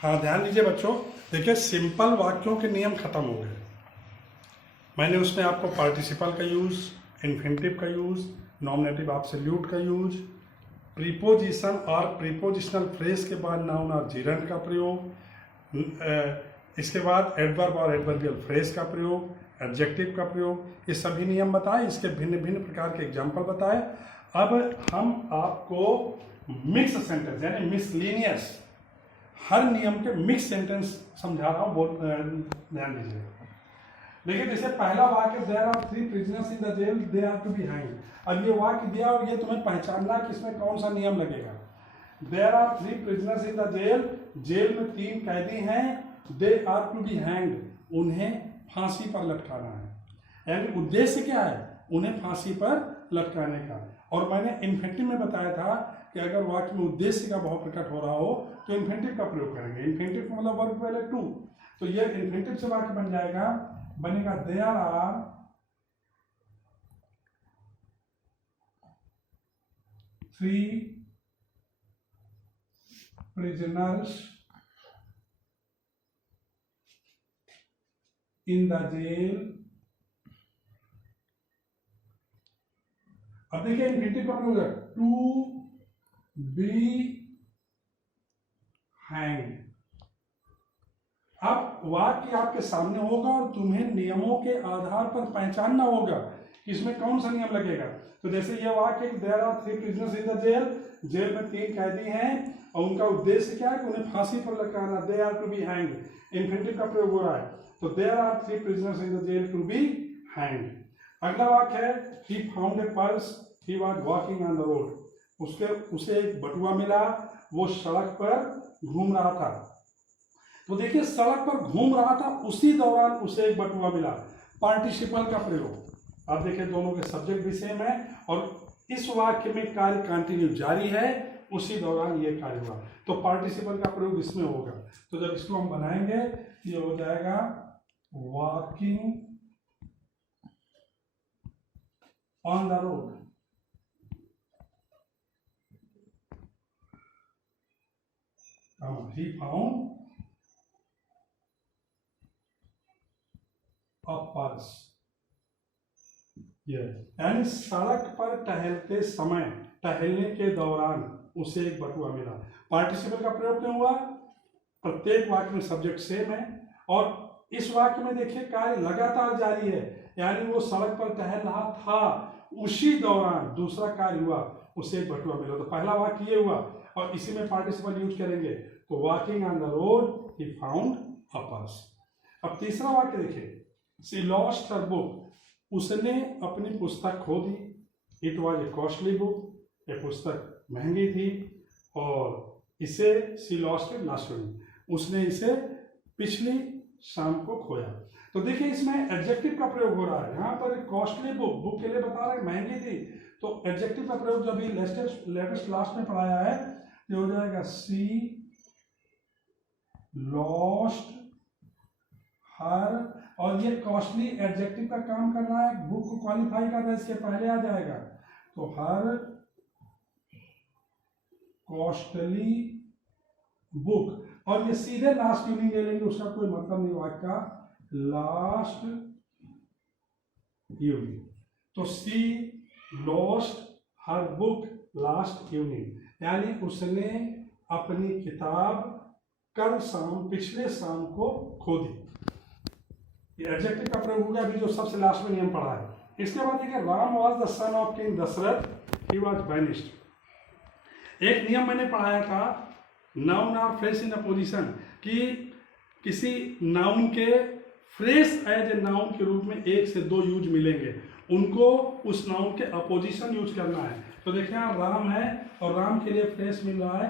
हाँ, ध्यान दीजिए बच्चों। देखिए, सिंपल वाक्यों के नियम खत्म हो गए। मैंने उसमें आपको पार्टिसिपल का यूज, इन्फिनिटिव का यूज, नॉमिनेटिव एब्सोल्यूट का यूज, प्रीपोजिशन और प्रीपोजिशनल फ्रेज के बाद नाउन और जीरंड का प्रयोग, इसके बाद एडवर्ब और एडवर्बियल फ्रेज का प्रयोग, एडजेक्टिव का प्रयोग, ये सभी नियम बताए। इसके भिन्न भिन्न प्रकार के एग्जाम्पल बताए। अब हम आपको मिक्स सेंटेंस यानी मिसलिनियस हर नियम के मिक्स सेंटेंस समझा रहा हूँ, ध्यान दीजिए। देखिए, जैसे पहला वाक्य there are 3 prisoners in the jail, they are to be hanged. अब ये वाक्य दिया और ये तुम्हें पहचानना कि इसमें कौन सा नियम लगेगा। There are 3 prisoners in the jail, jail में 3 कैदी हैं। They are to be hanged, उन्हें फांसी पर लटकाना है। यानी उद्देश्य क्या है? उन्हें फांसी पर लटकाने का। और मैंने इन्फिनिटिव में बताया था कि अगर वाक्य में उद्देश्य का भाव प्रकट हो रहा हो तो इन्फिनिटिव का प्रयोग करेंगे। इन्फिनिटिव का मतलब वर्ब पहले टू, तो ये इन्फिनिटिव से वाक्य बनेगा there are 3 prisoners in the jail। अब देखिए, इन्फिनिटिव का प्रयोग है टू बी हैंग। अब वाक्य आपके सामने होगा और तुम्हें नियमों के आधार पर पहचानना होगा कि इसमें कौन सा नियम लगेगा। तो जैसे यह वाक्य there are 3 prisoners in the jail, jail में 3 कैदी हैं और उनका उद्देश्य क्या है कि उन्हें फांसी पर लटकाना। They are to be hanged, infinitive का प्रयोग हो रहा है। तो there are 3 prisoners in the jail to be hanged। अगला वाक्य है he found a purse, he was walking on the road। उसे एक बटुआ मिला, वो सड़क पर घूम रहा था। तो देखिए, सड़क पर घूम रहा था, उसी दौरान उसे एक बटुआ मिला। पार्टिसिपल का प्रयोग। आप देखिए, दोनों के सब्जेक्ट भी सेम है और इस वाक्य में कार्य कंटिन्यू जारी है, उसी दौरान ये कार्य हुआ। तो पार्टिसिपल का प्रयोग इसमें होगा। तो जब इसको हम बनाएंगे ये हो जाएगा walking on the road. he found a purse। यानी सड़क पर टहलते समय, टहलने के दौरान उसे एक बटुआ मिला। पार्टिसिपल का प्रयोग क्यों हुआ? प्रत्येक वाक्य में सब्जेक्ट सेम है और इस वाक्य में देखिए कार्य लगातार जारी है, यानी वो सड़क पर टहल रहा था, उसी दौरान दूसरा कार्य हुआ, उसे एक बटुआ मिला। तो पहला वाक्य ये हुआ और इसी में पार्टिसिपल यूज करेंगे। तो walking on the road he found a purse. अब तीसरा वाक्य देखिए, शी लॉस्ट हर बुक, उसने अपनी पुस्तक खो दी। It was a costly book, ये पुस्तक महंगी थी और इसे she lost it last evening, उसने इसे पिछली शाम को खोया। तो देखिए, इसमें एडजेक्टिव का प्रयोग हो रहा है। यहाँ पर कॉस्टली बुक के लिए बता रहा है महंगी थी, तो एडजेक्टिव का प्रयोग जब लेटेस्ट लास्ट में पढ़ाया है तो हो जाएगा सी लॉस्ट हर, और ये कॉस्टली एडजेक्टिव का काम कर रहा है, बुक को क्वालिफाई कर रहा है, इसके पहले आ जाएगा। तो हर कॉस्टली बुक, और ये सीधे लास्ट यूनिंग ले लेंगे, उसका कोई मतलब नहीं वाक्य का, लास्ट यूनिंग। तो सी लॉस्ट हर बुक लास्ट यूनिंग, यानी उसने अपनी किताब कल शाम, पिछले शाम को खो दी। ये एडजेक्टिव का प्रयोग होगा अभी जो सबसे लास्ट में नियम पढ़ा है। इसके बाद देखिए, Ram was the son of king Dasharath, he was banished. एक नियम मैंने पढ़ाया था, noun are fresh in a position, कि किसी नाउन के फ्रेश एज ए नाउन के रूप में 1 से 2 यूज मिलेंगे, उनको उस नाउन के अपोजिशन यूज करना है। तो देखिए, यहाँ राम है और राम के लिए फ्रेश मिल रहा है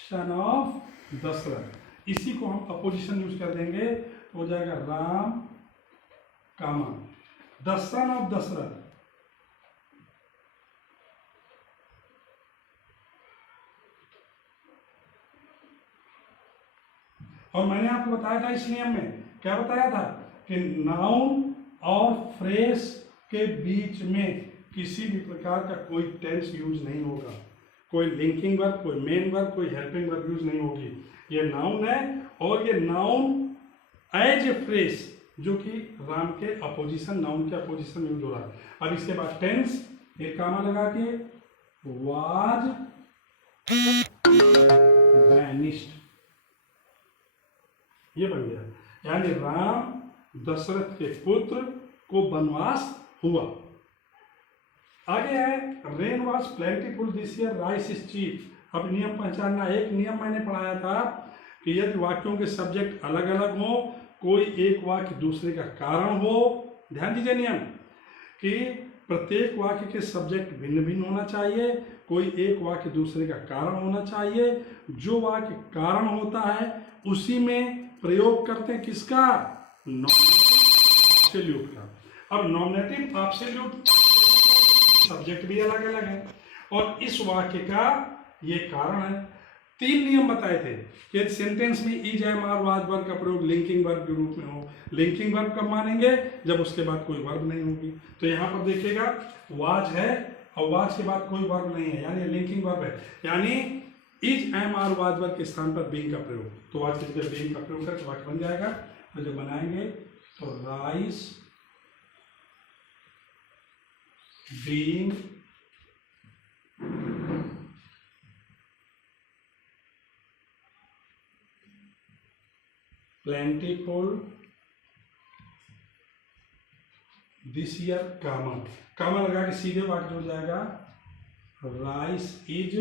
सन ऑफ दशरथ, इसी को हम अपोजिशन यूज कर देंगे, तो हो जाएगा राम कामा द सन ऑफ दशरथ। और मैंने आपको बताया था इस नियम में, क्या बताया था कि नाउन और फ्रेज के बीच में किसी भी प्रकार का कोई टेंस यूज नहीं होगा, कोई लिंकिंग वर्ब, कोई मेन वर्ब, कोई हेल्पिंग वर्ब यूज नहीं होगी। ये नाउन है और ये नाउन एज ए फ्रेज जो कि राम के अपोजिशन, नाउन के अपोजिशन यूज हो रहा है। अब इसके बाद टेंस, एक कामा लगा के वाज वैनिश्ड, ये बन गया, यानी राम दशरथ के पुत्र को वनवास हुआ। आगे है rain was plentiful this year, rice is cheap. अब नियम पहचानना, एक नियम मैंने पढ़ाया था कि यदि वाक्यों के सब्जेक्ट अलग अलग हो, कोई एक वाक्य दूसरे का कारण हो, ध्यान दीजिए नियम कि प्रत्येक वाक्य के सब्जेक्ट भिन्न भिन्न होना चाहिए, कोई एक वाक्य दूसरे का कारण होना चाहिए। जो वाक्य कारण होता है उसी में प्रयोग करते हैं किसका, नॉमिनेटिव एब्सोल्यूट का। अब नॉमिनेटिव एब्सोल्यूट सब्जेक्ट भी अलग अलग है और इस वाक्य का ये कारण है। 3 नियम बताए थे कि सेंटेंस में is am are was verb का प्रयोग लिंकिंग वर्ब के रूप में हो। लिंकिंग वर्ब कब मानेंगे, जब उसके बाद कोई वर्ब नहीं होगी। तो यहाँ पर देखिएगा वाज है और वाज के बाद कोई वर्ब नहीं है, यानी लिंकिंग वर्ब है, यानी is am are was verb के स्थान पर बीइंग का प्रयोग। तो वाज की जगह बीइंग का प्रयोग करके वाक्य बन जाएगा। तो जब बनाएंगे तो rice being plentiful this year, comma comma लगा के सीधे वाक्य हो जाएगा राइस इज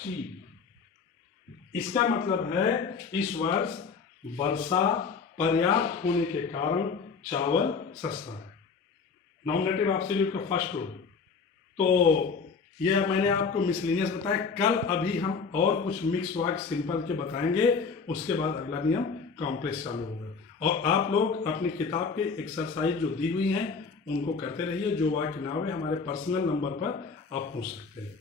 चीप। इसका मतलब है इस वर्ष वर्षा पर्याप्त होने के कारण चावल सस्ता है। नॉमिनेटिव एब्सोल्यूट का फर्स्ट रूल। तो यह मैंने आपको मिसलिनियस बताया। कल अभी हम और कुछ मिक्स वाक्य सिंपल के बताएंगे, उसके बाद अगला नियम कॉम्प्लेक्स चालू होगा। और आप लोग अपनी किताब के एक्सरसाइज जो दी हुई हैं उनको करते रहिए। जो वाक्य ना आवे हमारे पर्सनल नंबर पर आप पूछ सकते हैं।